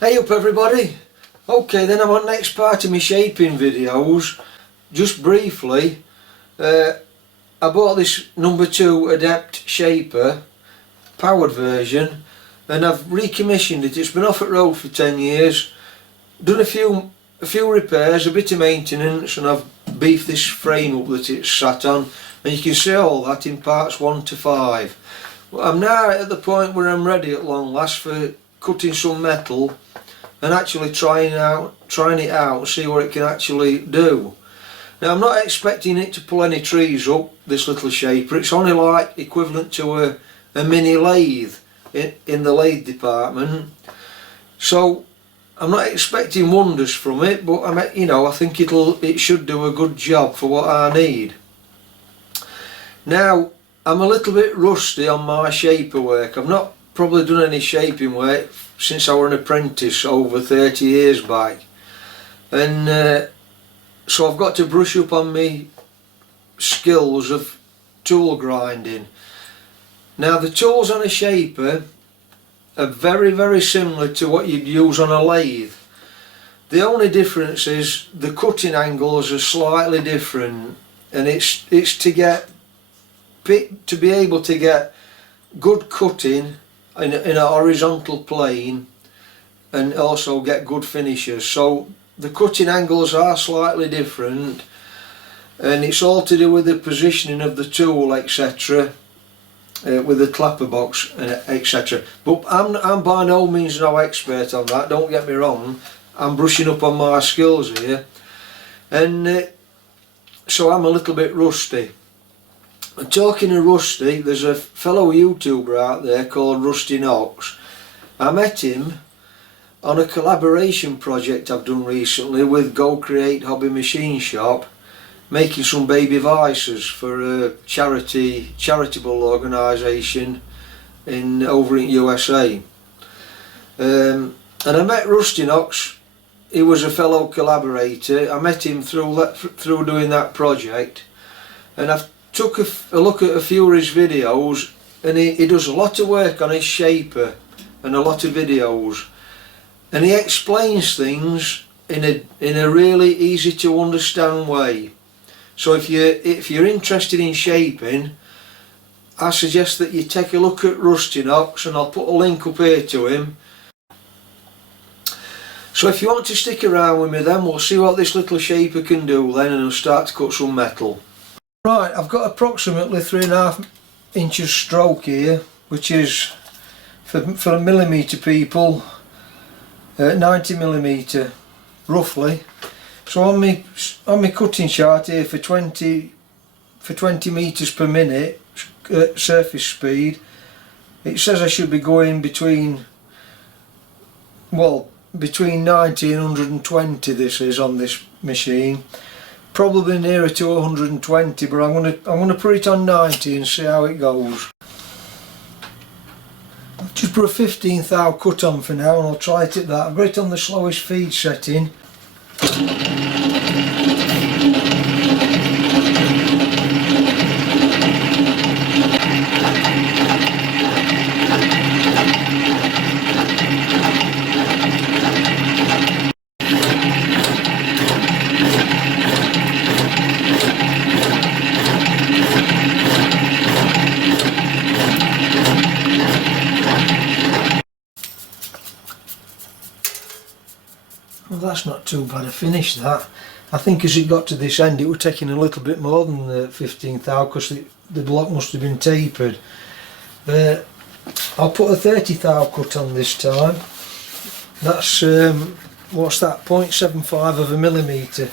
Hey up everybody. Okay, then I'm on the next part of my shaping videos. Just briefly, I bought this No.2 Adept shaper, powered version, and I've recommissioned it. It's been off at road for 10 years. Done a few repairs, a bit of maintenance, and I've beefed this frame up that it's sat on, and you can see all that in parts 1 to 5. Well, I'm now at the point where I'm ready at long last for cutting some metal and actually trying it out and see what it can actually do. Now I'm not expecting it to pull any trees up, this little shaper. It's only like equivalent to a mini lathe in the lathe department, so I'm not expecting wonders from it, but I think it should do a good job for what I need. Now I'm a little bit rusty on my shaper work. I've not probably done any shaping work since I was an apprentice over 30 years back, and so I've got to brush up on my skills of tool grinding. Now the tools on a shaper are very similar to what you'd use on a lathe. The only difference is the cutting angles are slightly different, and it's to be able to get good cutting in a horizontal plane and also get good finishes. So the cutting angles are slightly different, and it's all to do with the positioning of the tool, etc., with the clapper box, etc. But I'm by no means no expert on that, don't get me wrong. I'm brushing up on my skills here, and so I'm a little bit rusty. And talking of rusty, there's a fellow YouTuber out there called Rusty Knox. I met him on a collaboration project I've done recently with Go Create Hobby Machine Shop, making some baby vices for a charitable organisation over in USA. And I met Rusty Knox. He was a fellow collaborator. I met him through doing that project, and I've took a look at a few of his videos, and he does a lot of work on his shaper and a lot of videos, and he explains things in a really easy to understand way. So if you're interested in shaping, I suggest that you take a look at Rusty Knox, and I'll put a link up here to him. So if you want to stick around with me, then we'll see what this little shaper can do then, and I'll start to cut some metal. Right, I've got approximately 3.5 inches stroke here, which is for a millimetre people, 90mm roughly. So on my cutting chart here for 20 meters per minute surface speed, it says I should be going between 90 and 120. This is on this machine. Probably nearer to 120, but I'm gonna put it on 90 and see how it goes. I've just put a 15th thou cut on for now, and I'll try it at that. I've got it on the slowest feed setting. Well, that's not too bad a finish, that. I think as it got to this end, it was taking a little bit more than the 15th thou, because the block must have been tapered. I'll put a 30th thou cut on this time. That's what's that, 0.75 of a millimetre.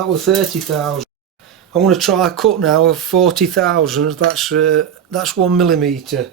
that was 30,000. I'm going to try a cut now of 40,000. That's 1mm.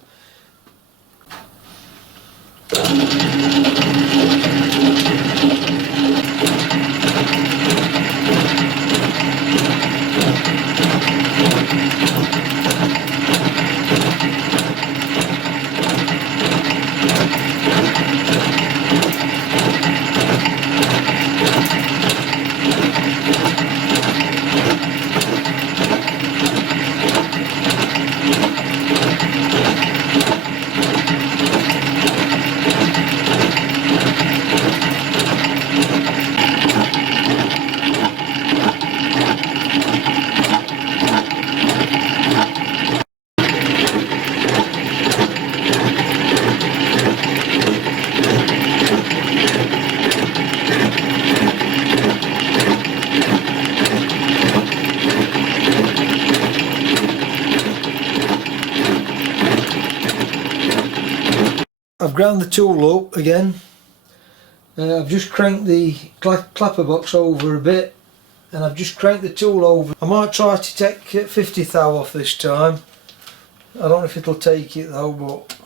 I've ground the tool up again. I've just cranked the clapper box over a bit, and I've just cranked the tool over. I might try to take 50 thou off this time. I don't know if it'll take it though, but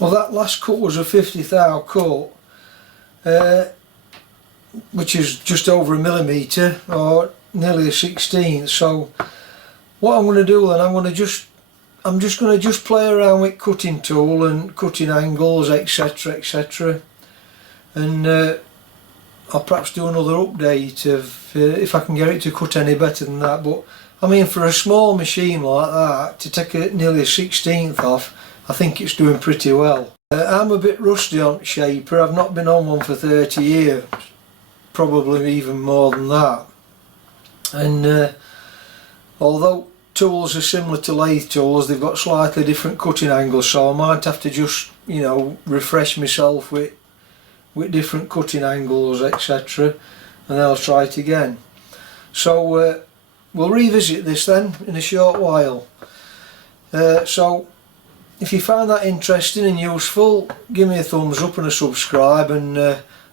well, that last cut was a 50 thou cut, which is just over 1mm or nearly a 16th. So what I'm going to do then, I'm just going to play around with cutting tool and cutting angles, etc, etc, and I'll perhaps do another update of if I can get it to cut any better than that. But I mean, for a small machine like that, to take nearly a 16th off, I think it's doing pretty well. I'm a bit rusty on shaper. I've not been on one for 30 years, probably even more than that. And although tools are similar to lathe tools, they've got slightly different cutting angles, so I might have to just, you know, refresh myself with different cutting angles, etc, and then I'll try it again. So we'll revisit this then in a short while. So if you found that interesting and useful, give me a thumbs up and a subscribe, and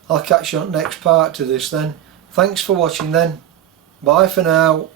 I'll catch you on the next part to this then. Thanks for watching then. Bye for now.